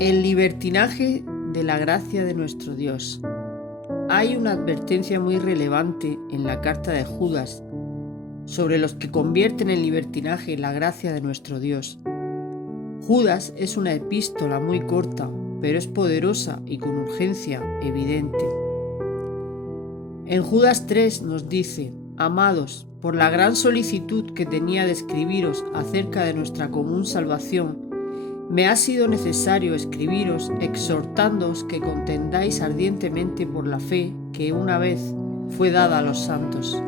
El libertinaje de la gracia de nuestro Dios. Hay una advertencia muy relevante en la carta de Judas sobre los que convierten en libertinaje la gracia de nuestro Dios. Judas es una epístola muy corta, pero es poderosa y con urgencia evidente. En Judas 3 nos dice: Amados, por la gran solicitud que tenía de escribiros acerca de nuestra común salvación, me ha sido necesario escribiros exhortándoos que contendáis ardientemente por la fe que una vez fue dada a los santos.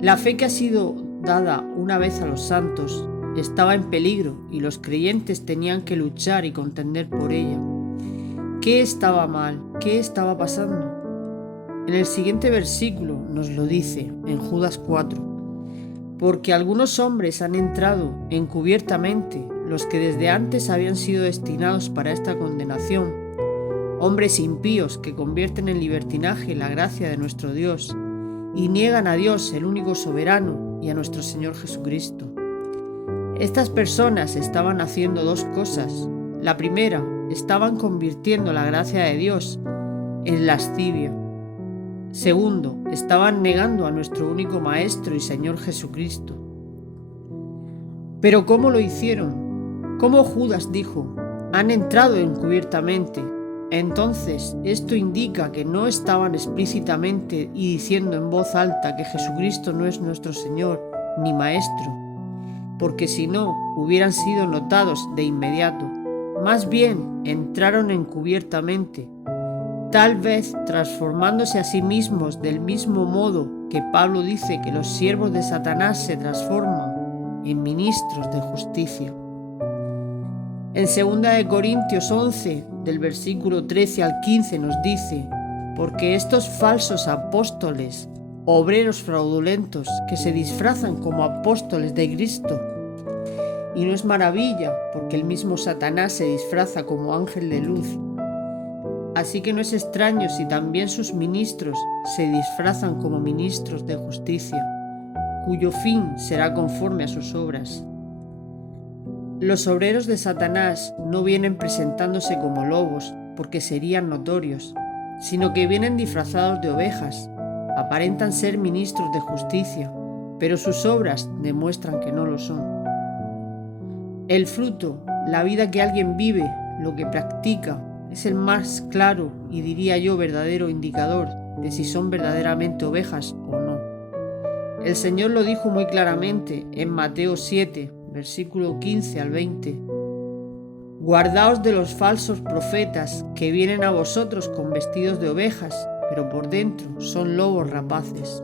La fe que ha sido dada una vez a los santos estaba en peligro y los creyentes tenían que luchar y contender por ella. ¿Qué estaba mal? ¿Qué estaba pasando? En el siguiente versículo nos lo dice, en Judas 4, porque algunos hombres han entrado encubiertamente, los que desde antes habían sido destinados para esta condenación, hombres impíos que convierten en libertinaje la gracia de nuestro Dios y niegan a Dios, el único soberano, y a nuestro Señor Jesucristo. Estas personas estaban haciendo dos cosas. La primera, estaban convirtiendo la gracia de Dios en lascivia. Segundo, estaban negando a nuestro único Maestro y Señor Jesucristo. Pero ¿cómo lo hicieron? Como Judas dijo, han entrado encubiertamente. Entonces, esto indica que no estaban explícitamente y diciendo en voz alta que Jesucristo no es nuestro Señor ni Maestro, porque si no, hubieran sido notados de inmediato. Más bien, entraron encubiertamente, tal vez transformándose a sí mismos del mismo modo que Pablo dice que los siervos de Satanás se transforman en ministros de justicia. En 2 Corintios 11, del versículo 13 al 15 nos dice: porque estos falsos apóstoles, obreros fraudulentos, que se disfrazan como apóstoles de Cristo, y no es maravilla, porque el mismo Satanás se disfraza como ángel de luz. Así que no es extraño si también sus ministros se disfrazan como ministros de justicia, cuyo fin será conforme a sus obras. Los obreros de Satanás no vienen presentándose como lobos, porque serían notorios, sino que vienen disfrazados de ovejas, aparentan ser ministros de justicia, pero sus obras demuestran que no lo son. El fruto, la vida que alguien vive, lo que practica, es el más claro y diría yo verdadero indicador de si son verdaderamente ovejas o no. El Señor lo dijo muy claramente en Mateo 7, versículo 15 al 20. Guardaos de los falsos profetas que vienen a vosotros con vestidos de ovejas, pero por dentro son lobos rapaces.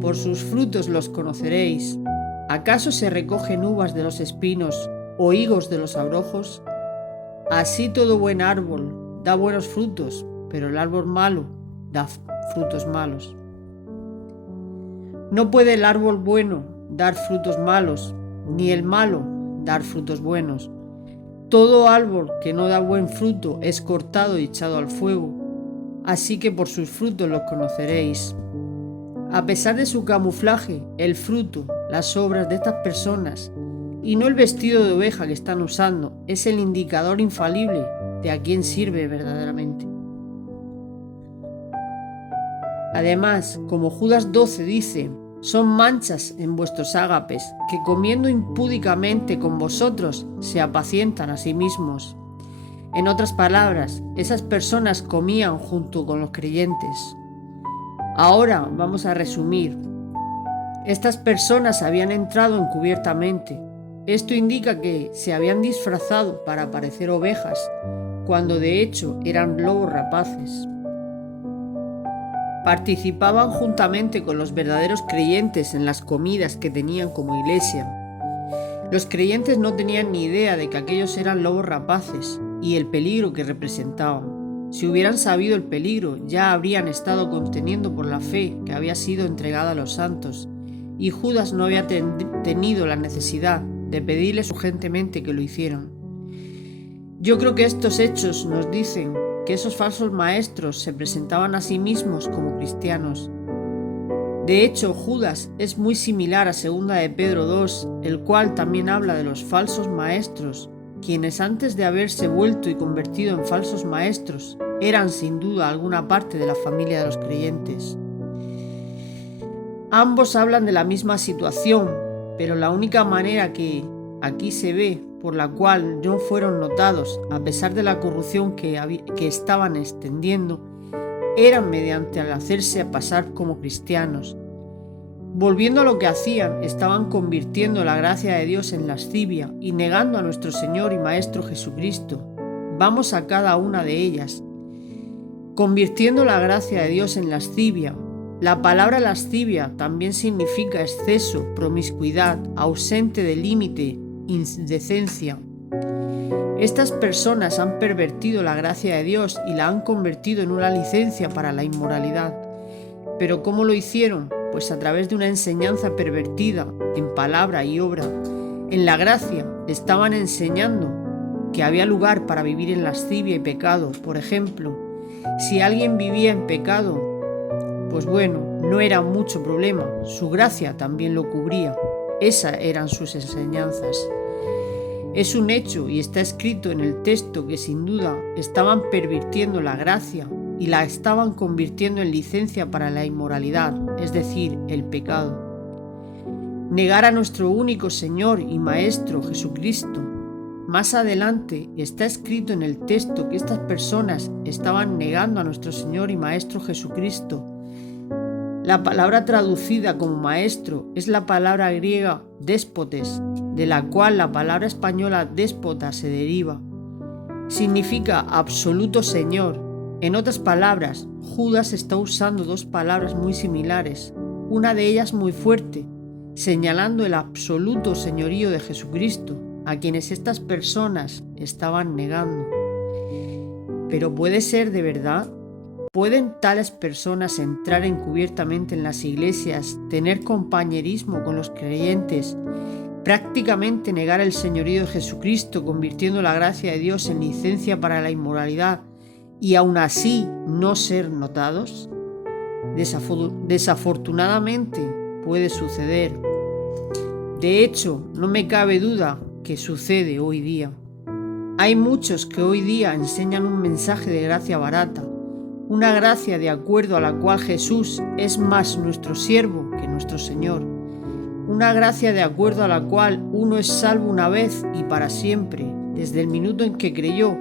Por sus frutos los conoceréis. ¿Acaso se recogen uvas de los espinos o higos de los abrojos? Así todo buen árbol da buenos frutos, pero el árbol malo da frutos malos. No puede el árbol bueno dar frutos malos, ni el malo dar frutos buenos. Todo árbol que no da buen fruto es cortado y echado al fuego. Así que por sus frutos los conoceréis. A pesar de su camuflaje, el fruto, las obras de estas personas, y no el vestido de oveja que están usando, es el indicador infalible de a quién sirve verdaderamente. Además, como Judas 12 dice, son manchas en vuestros ágapes, que comiendo impúdicamente con vosotros se apacientan a sí mismos. En otras palabras, esas personas comían junto con los creyentes. Ahora vamos a resumir. Estas personas habían entrado encubiertamente. Esto indica que se habían disfrazado para parecer ovejas, cuando de hecho eran lobos rapaces. Participaban juntamente con los verdaderos creyentes en las comidas que tenían como iglesia. Los creyentes no tenían ni idea de que aquellos eran lobos rapaces y el peligro que representaban. Si hubieran sabido el peligro, ya habrían estado conteniendo por la fe que había sido entregada a los santos, y Judas no había tenido la necesidad de pedirles urgentemente que lo hicieran. Yo creo que estos hechos nos dicen que esos falsos maestros se presentaban a sí mismos como cristianos. De hecho, Judas es muy similar a 2 de Pedro 2, el cual también habla de los falsos maestros quienes antes de haberse vuelto y convertido en falsos maestros, eran sin duda alguna parte de la familia de los creyentes. Ambos hablan de la misma situación, pero la única manera que aquí se ve por la cual no fueron notados, a pesar de la corrupción que estaban extendiendo, era mediante al hacerse pasar como cristianos. Volviendo a lo que hacían, estaban convirtiendo la gracia de Dios en lascivia y negando a nuestro Señor y Maestro Jesucristo. Vamos a cada una de ellas. Convirtiendo la gracia de Dios en lascivia. La palabra lascivia también significa exceso, promiscuidad, ausente de límite, indecencia. Estas personas han pervertido la gracia de Dios y la han convertido en una licencia para la inmoralidad. ¿Pero cómo lo hicieron? Pues a través de una enseñanza pervertida en palabra y obra. En la gracia estaban enseñando que había lugar para vivir en lascivia y pecado. Por ejemplo, si alguien vivía en pecado, pues bueno, no era mucho problema, su gracia también lo cubría. Esas eran sus enseñanzas. Es un hecho y está escrito en el texto que sin duda estaban pervirtiendo la gracia y la estaban convirtiendo en licencia para la inmoralidad, es decir, el pecado. Negar a nuestro único Señor y Maestro Jesucristo. Más adelante está escrito en el texto que estas personas estaban negando a nuestro Señor y Maestro Jesucristo. La palabra traducida como maestro es la palabra griega déspotes, de la cual la palabra española déspota se deriva. Significa absoluto señor. En otras palabras, Judas está usando dos palabras muy similares, una de ellas muy fuerte, señalando el absoluto señorío de Jesucristo, a quienes estas personas estaban negando. ¿Pero puede ser de verdad? ¿Pueden tales personas entrar encubiertamente en las iglesias, tener compañerismo con los creyentes, prácticamente negar el señorío de Jesucristo, convirtiendo la gracia de Dios en licencia para la inmoralidad y aún así no ser notados? Desafortunadamente puede suceder. De hecho, no me cabe duda que sucede hoy día. Hay muchos que hoy día enseñan un mensaje de gracia barata, una gracia de acuerdo a la cual Jesús es más nuestro siervo que nuestro Señor, una gracia de acuerdo a la cual uno es salvo una vez y para siempre, desde el minuto en que creyó,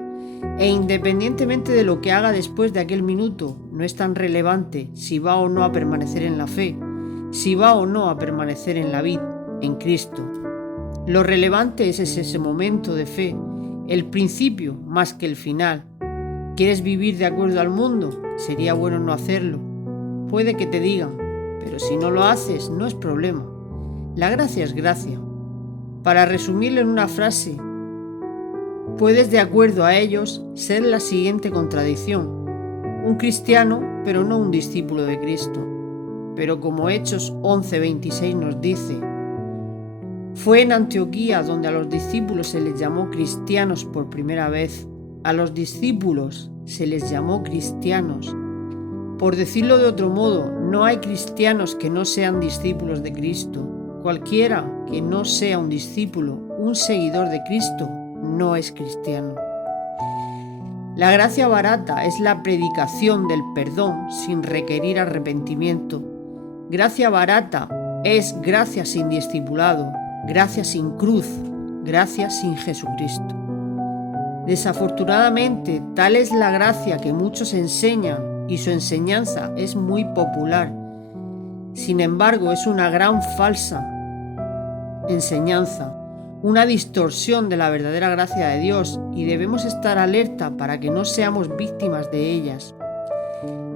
e independientemente de lo que haga después de aquel minuto, no es tan relevante si va o no a permanecer en la fe, si va o no a permanecer en la vid, en Cristo. Lo relevante es ese momento de fe, el principio más que el final. ¿Quieres vivir de acuerdo al mundo? Sería bueno no hacerlo. Puede que te digan, pero si no lo haces, no es problema. La gracia es gracia. Para resumirlo en una frase, puedes de acuerdo a ellos ser la siguiente contradicción: un cristiano, pero no un discípulo de Cristo. Pero como Hechos 11:26 nos dice, fue en Antioquía donde a los discípulos se les llamó cristianos por primera vez. A los discípulos se les llamó cristianos. Por decirlo de otro modo, no hay cristianos que no sean discípulos de Cristo. Cualquiera que no sea un discípulo, un seguidor de Cristo, no es cristiano. La gracia barata es la predicación del perdón sin requerir arrepentimiento. Gracia barata es gracia sin discipulado, gracia sin cruz, gracia sin Jesucristo. Desafortunadamente, tal es la gracia que muchos enseñan y su enseñanza es muy popular. Sin embargo, es una gran falsa enseñanza, una distorsión de la verdadera gracia de Dios y debemos estar alerta para que no seamos víctimas de ellas.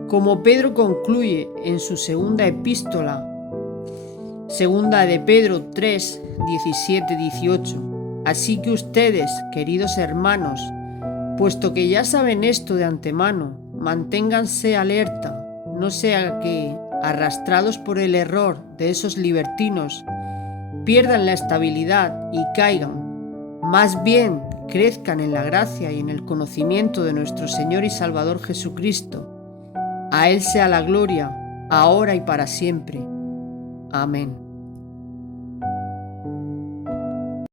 Como Pedro concluye en su segunda epístola, segunda de Pedro 3, 17-18, así que ustedes, queridos hermanos, puesto que ya saben esto de antemano, manténganse alerta, no sea que, arrastrados por el error de esos libertinos, pierdan la estabilidad y caigan. Más bien, crezcan en la gracia y en el conocimiento de nuestro Señor y Salvador Jesucristo. A Él sea la gloria, ahora y para siempre. Amén.